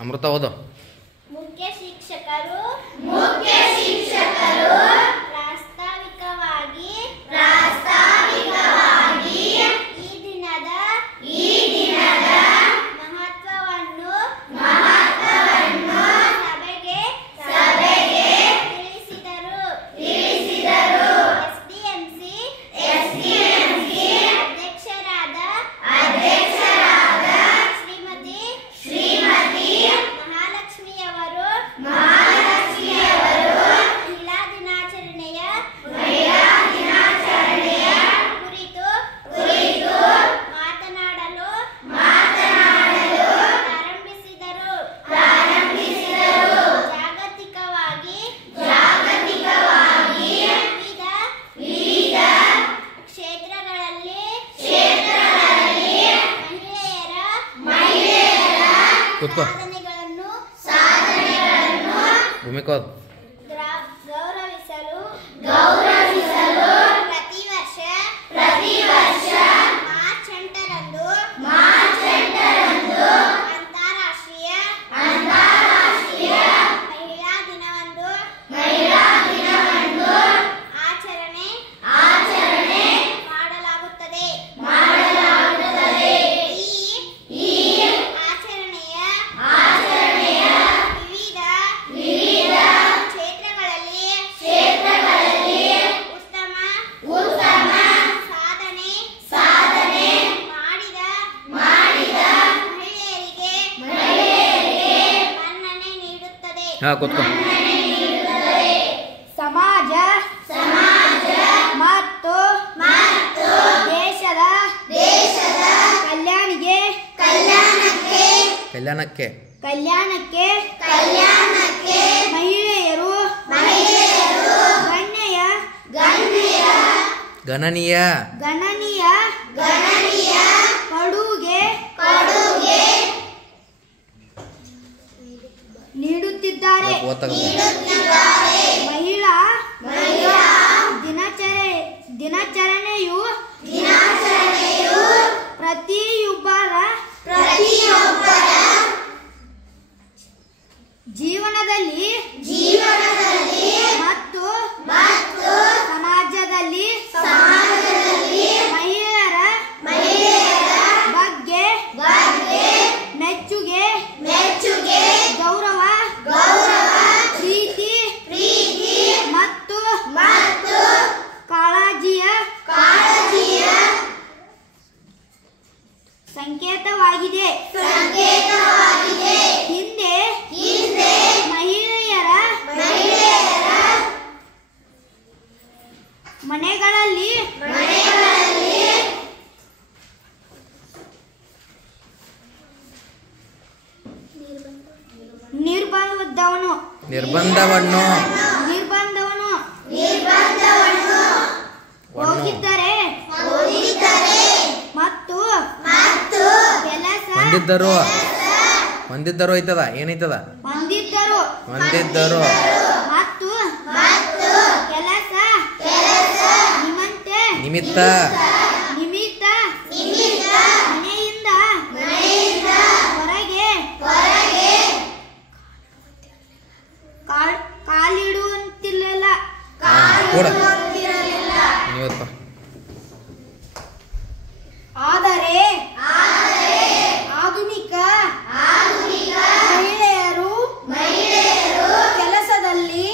ಅಮೃತ ಓದು. ಮುಖ್ಯ ಶಿಕ್ಷಕರು ಪ್ರಾಸ್ತಾವಿಕವಾಗಿ ಈ ದಿನದ ಮಹತ್ವವನ್ನು ಸಭೆಗೆ ತಿಳಿಸಿದರು. SDMC ಅಧ್ಯಕ್ಷರಾದ ಶ್ರೀಮತಿ ಮಹಾಲಕ್ಷ್ಮಿಯವರು ಮಹಿಳಾ ದಿನಾಚರಣೆಯ ಕುರಿತು ಮಾತನಾಡಲು ಪ್ರಾರಂಭಿಸಿದರು. ಜಾಗತಿಕವಾಗಿ ವಿವಿಧ ಕ್ಷೇತ್ರಗಳಲ್ಲಿ ಕೂತ್ಕೋ. ಸಾಧನೆಗಳನ್ನು ಭೂಮಿಕಾ ಗೌರವಿಸಲು ಪ್ರತಿ ವರ್ಷ ಮಾರ್ಚ್ 8ರಂದು ಅಂತಾರಾಷ್ಟ್ರೀಯ ಮಹಿಳಾ ದಿನವನ್ನು ಆಚರಣೆ ಮಾಡಲಾಗುತ್ತದೆ. ಈ ಆಚರಣೆಯ ವಿವಿಧ ಕ್ಷೇತ್ರಗಳಲ್ಲಿ ಉತ್ತಮ ಸಾಧನೆ ಮಾಡಿದ ಮಹಿಳೆಯರಿಗೆ ಮನ್ನಣೆ ನೀಡುತ್ತದೆ. ಕೂತ್ಕೋ. ಸಮಾಜ ಮತ್ತು ದೇಶದ ಕಲ್ಯಾಣಕ್ಕೆ ಮಹಿಳೆಯರು ಗಣನೀಯ ಕೊಡುಗೆ ನೀಡುತ್ತಿದ್ದಾರೆ. ಮಹಿಳಾ ದಿನಾಚರಣೆಯು ಪ್ರತಿಯೊಬ್ಬರ ಜೀವನದಲ್ಲಿ ಮತ್ತು ಸಮಾಜದಲ್ಲಿ ಮಹಿಳೆಯರ ಬಗ್ಗೆ ಮೆಚ್ಚುಗೆ ಗೌರವ ಪ್ರೀತಿ ಮತ್ತು ಕಾಳಜಿಯ ಸಂಕೇತವಾಗಿದೆ. ಹಿಂದೆ ಮಹಿಳೆಯರ ಮನೆಗಳಲ್ಲಿ ನಿರ್ಬಂಧವನ್ನು ಹೋಗಿದ್ದರೆ ಮತ್ತು ಕೆಲಸ ಹೊಂದಿದ್ದರು ಐತದ ಏನೈತದ ಹೊಂದಿದ್ದರು ಮತ್ತು ಕೆಲಸ ನಿಮಿತ್ತ ಮನೆಯಿಂದ ಹೊರಗೆ ಕಾಲಿಡುವಂತಿರಲಿಲ್ಲ. ಆದರೆ ಆಧುನಿಕ ಮಹಿಳೆಯರು ಕೆಲಸದಲ್ಲಿ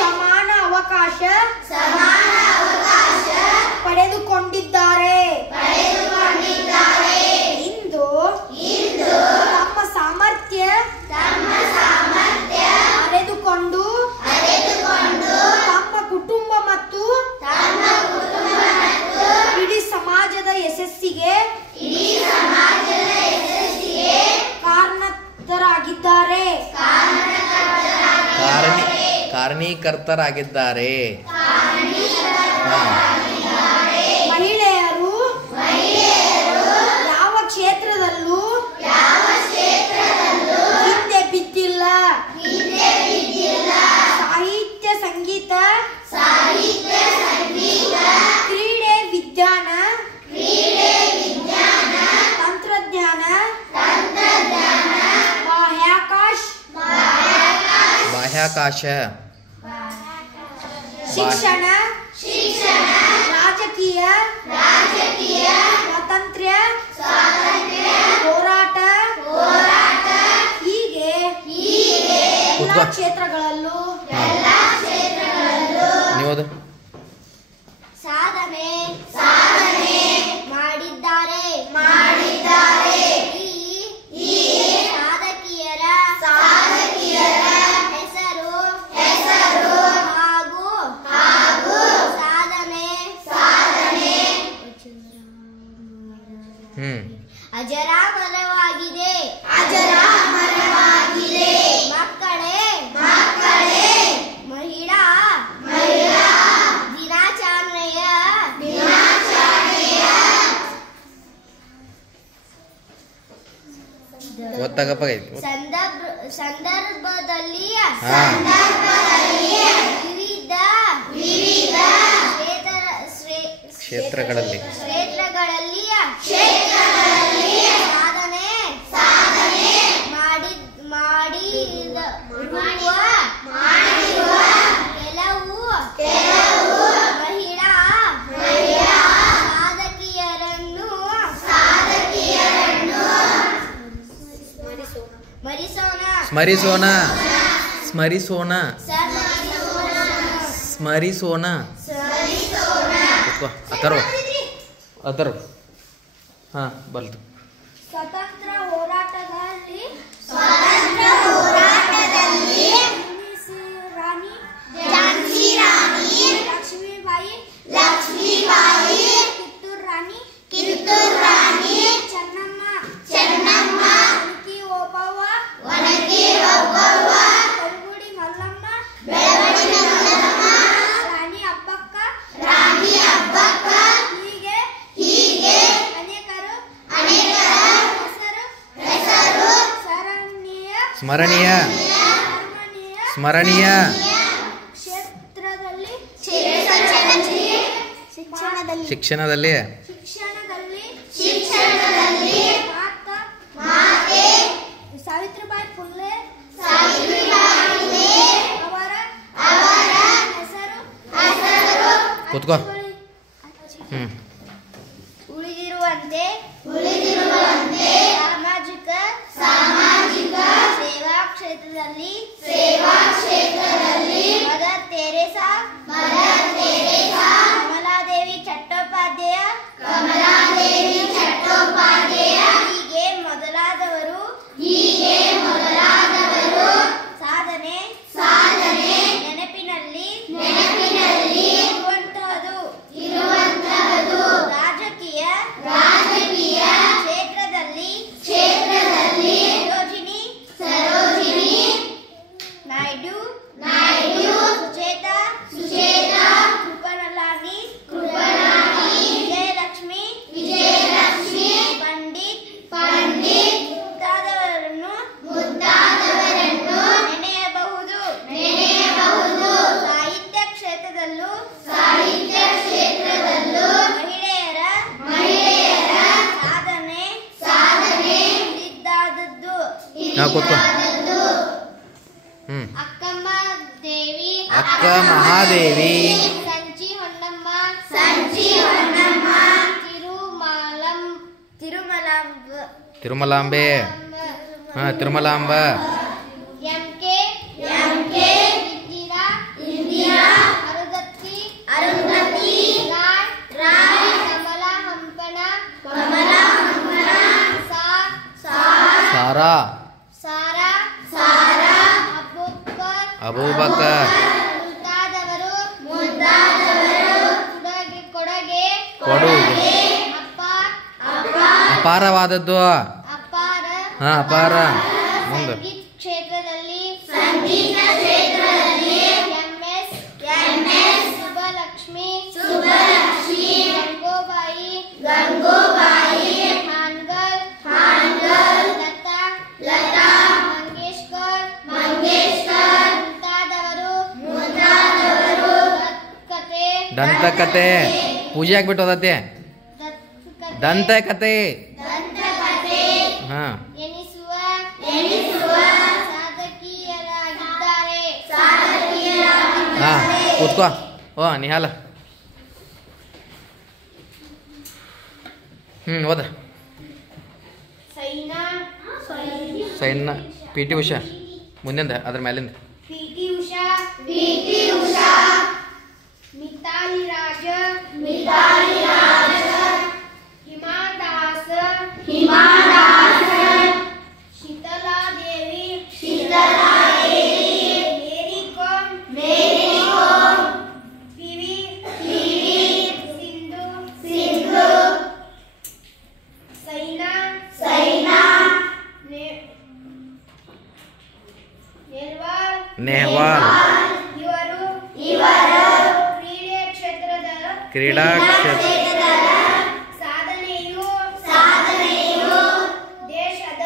ಸಮಾನ ಅವಕಾಶ ಪಡೆದುಕೊಂಡಿದ್ದಾರೆ. ಇಂದು ತಮ್ಮ ಸಾಮರ್ಥ್ಯ ಅರಿತುಕೊಂಡು ತಮ್ಮ ಕುಟುಂಬ ಮತ್ತು ಇಡೀ ಸಮಾಜದ ಯಶಸ್ಸಿಗೆ ಕಾರಣೀಕರ್ತರಾಗಿದ್ದಾರೆ. ಮಹಿಳೆಯರು ಯಾವ ಕ್ಷೇತ್ರದಲ್ಲೂ ಹಿಂದೆ ಬಿದ್ದಿಲ್ಲ. ಸಾಹಿತ್ಯ, ಸಂಗೀತ, ಕ್ರೀಡೆ, ವಿಜ್ಞಾನ, ತಂತ್ರಜ್ಞಾನ ಬಾಹ್ಯಾಕಾಶ ಶಿಕ್ಷಣ ರಾಜಕೀಯ ಸ್ವಾತಂತ್ರ್ಯ ಹೋರಾಟ ಹೀಗೆ ಎಲ್ಲ ಕೂತ್ಕೋ. ಕ್ಷೇತ್ರಗಳಲ್ಲೂ ನೀವದು ಸಾಧನೆ ಮಾಡಿದ್ದಾರೆ ಈ ಸಾಧಕಿಯರ ಹೆಸರು ಹಾಗೂ ಸಾಧನೆ ಹ್ಮ್ ಅಜರಾಮರವಾಗಿದೆ ಮಕ್ಕಳೇ ಮಹಿಳಾ ದಿನಾಚರಣೆಯ ಗೊತ್ತಾಗಪ್ಪ ಸಂದರ್ಭದಲ್ಲಿ ಹಾ ವಿವಿಧ ಕ್ಷೇತ್ರಗಳಲ್ಲಿ ಸಾಧನೆ ಮಾಡಿರುವ ಕೆಲವು ಮಹಿಳಾ ಸಾಧಕಿಯರನ್ನು ಸ್ಮರಿಸೋಣ ಕೂತ್ಕೋ. ಅಥರ್ವ ಹಾ ಬಲ್ತು ಸ್ವತಂತ್ರ ಹೋರಾಟದಲ್ಲಿ ಝಾನ್ಸಿ ರಾಣಿ ಲಕ್ಷ್ಮೀಬಾಯಿ ಕಿತ್ತೂರು ರಾಣಿ ಚೆನ್ನಮ್ಮ ಒನಕೆ ಓಬವ್ವ ಬೆಳಗುಡಿ ಮಲ್ಲಮ್ಮ ರಾಣಿ ಅಬ್ಬಕ್ಕ ಹೀಗೆ ಅನೇಕರ ಹೆಸರು ಸ್ಮರಣೀಯ ಕ್ಷೇತ್ರದಲ್ಲಿ ಶಿಕ್ಷಣದಲ್ಲಿ ಮಾತೆ ಸಾವಿತ್ರಿಬಾಯಿ ಫುಲೆ ಅವರ ಹೆಸರು ಕೂತ್ಕೋ. ಹ್ಮ್ ಉಳಿದಿರುವಂತೆ ಸಾಮಾಜಿಕ ಸೇವಾ ಕ್ಷೇತ್ರದಲ್ಲಿ ಮದರ್ ತೆರೇಸಾ ಕಮಲಾದೇವಿ ಚಟ್ಟೋಪಾಧ್ಯಾಯ ಹೀಗೆ ಮೊದಲಾದವರು ಸಾಧನೆ ನೆನಪಿನಲ್ಲಿ ಇರುವಂತಹದು ರಾಜಕೀಯ ಕ್ಷೇತ್ರದಲ್ಲಿ ಸರೋಜಿನಿ ನಾಯ್ಡು ಸುಚೇತಾ ಕೃಪಲಾನಿ ವಿಜಯಲಕ್ಷ್ಮಿ ಪಂಡಿತ್ ಮುಂತಾದವರನ್ನು ನೆನೆಯಬಹುದು ಸಾಹಿತ್ಯ ಕ್ಷೇತ್ರದಲ್ಲೂ ಮಹಿಳೆಯರ ಸಾಧನೆ ಇದ್ದಾದದ್ದು ಹಾ ಕೂತ್ಕೋ. ಹ್ಮ್ ಅಕ್ಕ ಮಹಾದೇವಿ ಸಂಚಿ ಹೊನ್ನಮ್ಮ ತಿರುಮಲಾಂಬೆ ಹಾ ತಿರುಮಲಾಂಬ ಎಂಕೆ ಇಂದಿರಾ ಅರುಂಧತಿ ರಾಯ್ ಕಮಲಾ ಹಂಪಣ ಸಾರಾ ಅಬೂಬಕರ್ ಮುಂತಾದವರು ಕೊಡುಗೆ ಅಪಾರವಾದದ್ದು ಹಾ ಅಪಾರ ಮುಂದೆ ಸಂಗೀತ ಕ್ಷೇತ್ರದಲ್ಲಿ MS ಸುಬ್ಬಲಕ್ಷ್ಮಿ ಗಂಗೋಬಾಯಿ ಹಾನ್ಗಲ್ ಲತಾ ಮಂಗೇಶ್ಕರ್ ಮುಂತಾದವರು ದಂತಕತೆ ಪೂಜೆ ಆಗ್ಬಿಟ್ಟು ಹೋದತ್ತೆ ದಂತಕತೆ ಹಾ ಎನಿಸುವ ಸಾಧಕಿಯರಾಗಿದ್ದಾರೆ ಕೂತ್ಕೋ. ಓ ನಿಹಾಲ. ಓದ. ಸೈನ್ನ ಪಿ ಟಿ ಉಷಾ ಮುಂದಿಂದ ಅದ್ರ ಮೇಲಿಂದ. ಪಿಟಿ ಉಷಾ ಮಿತಾಲಿ ರಾಜ ಹಿಮಾ ದಾಸ್ ಶೀತಲಾ ದೇವಿ ಮೇರಿ ಕೋಮ್ ಪಿವಿ ಸಿಂಧು ಸೈನಾ ನೆಹ್ವಾಲ್. ಇವರು ಕ್ರೀಡಾ ಕ್ಷೇತ್ರ ಸಾಧನೆಯು ದೇಶದ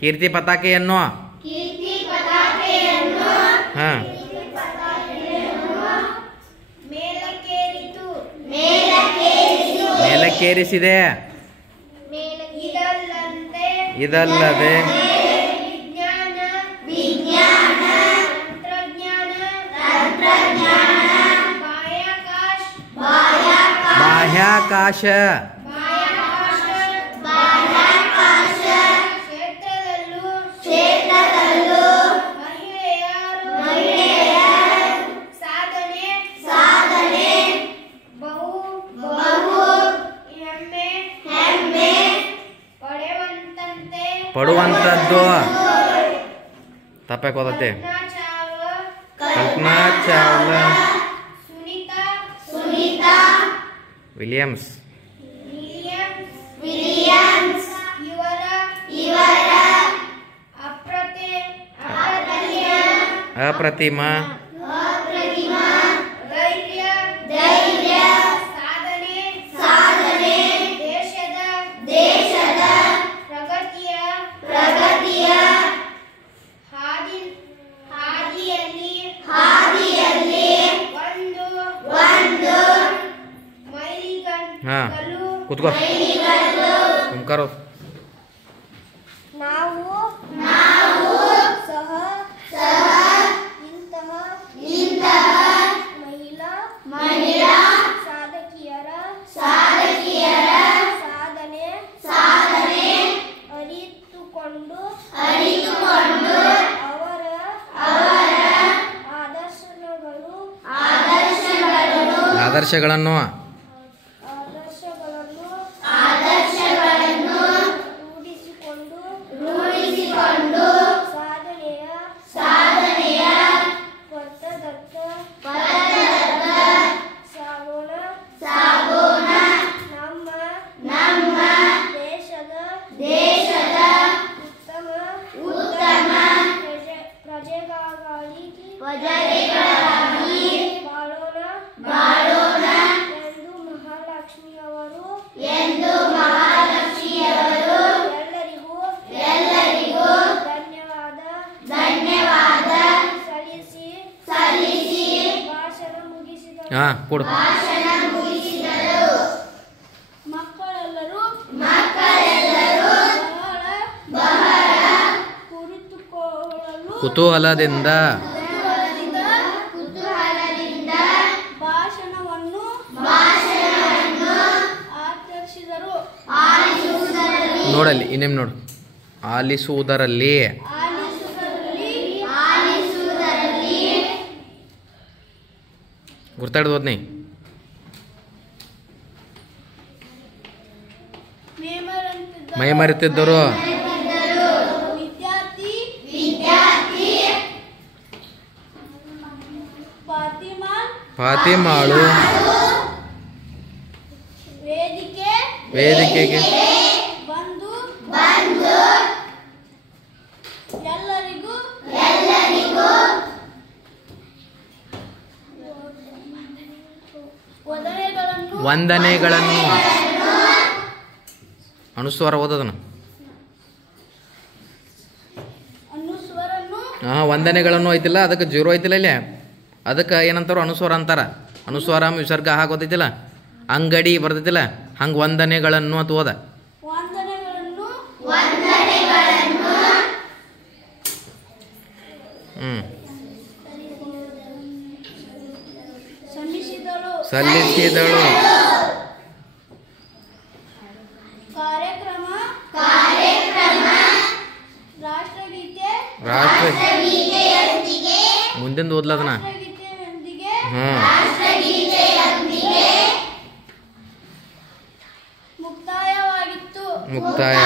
ಕೀರ್ತಿ ಪತಾಕೆಯನ್ನು ಹಾ ಮೇಲಕ್ಕೇರಿಸಿದೆ. ಇದಲ್ಲದೆ ವಿಜ್ಞಾನ ತಂತ್ರಜ್ಞಾನ ಬಾಹ್ಯಾಕಾಶ ಕ್ಷೇತ್ರದಲ್ಲೂ ಮಹಿಳೆಯರ ಸಾಧನೆ ಬಹು ಹೆಮ್ಮೆ ಪಡುವಂಥದ್ದು. ತಪ್ಪಾಕ್ ಓದತ್ತೆ. ಕಲ್ಪನಾ ಚಾವ್ಲಾ ಸುನೀತಾ ವಿಲಿಯಮ್ಸ್ ಇವರ ಅಪ್ರತಿಮ ಧೈರ್ಯ ಸಾಧನೆ ದೇಶದ ಪ್ರಗತಿಯ ಹಾದಿಯಲ್ಲಿ ಒಂದು ಹಾ ಕೂತ್ಕೋ. ಕುಮ್ಕಾರೋ. ನಾವು ಸಹ ಇಂತಹ ಮಹಿಳಾ ಸಾಧಕಿಯರ ಸಾಧನೆ ಅರಿತುಕೊಂಡು ಅವರ ಆದರ್ಶಗಳನ್ನು ರೂಢಿಸಿಕೊಂಡು ಸಾಧನೆಯ ಪಥದತ್ತ ಸಾಗೋಣ. ನಮ್ಮ ದೇಶದ ಉತ್ತಮ ಪ್ರಜೆಗಳಾಗಿ ಬಾಳೋಣ ಎಂದು ಮಹಾಲಕ್ಷ್ಮಿಯವರು ಎಲ್ಲರಿಗೂ ಧನ್ಯವಾದ ಸಲ್ಲಿಸಿ ಭಾಷಣ ಮುಗಿಸಿದರು. ಮಕ್ಕಳೆಲ್ಲರೂ ಬಹಳ ಕುತೂಹಲದಿಂದ ಭಾಷಣವನ್ನು ಆಚರಿಸಿದರು. ನೋಡಲ್ಲಿ ಇನ್ನೇಮ್ ನೋಡು. ಆಲಿಸುವುದರಲ್ಲಿ ಗುರ್ತಾಡ್ದು ಹೋದ್ನಿ. ಮೈ ಮರೆತಿದ್ದರು. ಫಾತಿಮಾಳು ವೇದಿಕೆಗೆ ಬಂದು ಎಲ್ಲರಿಗೂ ವಂದನೆಗಳನ್ನು ಅನುಸ್ವಾರ ಓದೋದನ್ನು. ವಂದನೆಗಳನ್ನು ಐತಿಲ್ಲ, ಅದಕ್ಕೆ ಜೀರೋ ಐತಿಲ್ಲ ಇಲ್ಲಿ, ಅದಕ್ಕೆ ಏನಂತಾರೋ ಅನುಸ್ವಾರ ಅಂತಾರ. ಅನುಸ್ವಾರ ವಿಸರ್ಗ ಹಾಕೋತೈತಿಲ್ಲ, ಅಂಗಡಿ ಬರ್ತೈತಿಲ್ಲ, ಹಂಗೆ ವಂದನೆಗಳನ್ನು ಅಂತ ಓದ. ಹ್ಞೂ ಸಲ್ಲಿಸಿದಳು. ಸಲ್ಲಿಸಿದಳು. ಕಾರ್ಯಕ್ರಮ ರಾಷ್ಟ್ರಗೀತೆ ಮುಂದಿಂದ ಓದ್ಲದನ. ರಾಷ್ಟ್ರಗೀತೆಯೊಂದಿಗೆ ಹ್ಞೂ ಮುಕ್ತಾಯವಾಗಿತ್ತು. ಮುಕ್ತಾಯ.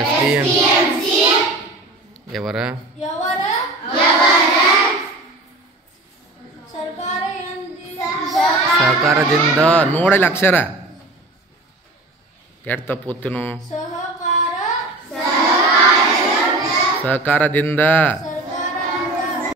ಎಸ್ಡಿಎಂಸಿ ಯವರ ಯವರ ಸಹಕಾರದಿಂದ. ನೋಡಲಿ ಅಕ್ಷರ ಎಷ್ಟು ತಪ್ಪು ಓದ್ತೀನೋ. ಸಹಕಾರದಿಂದ.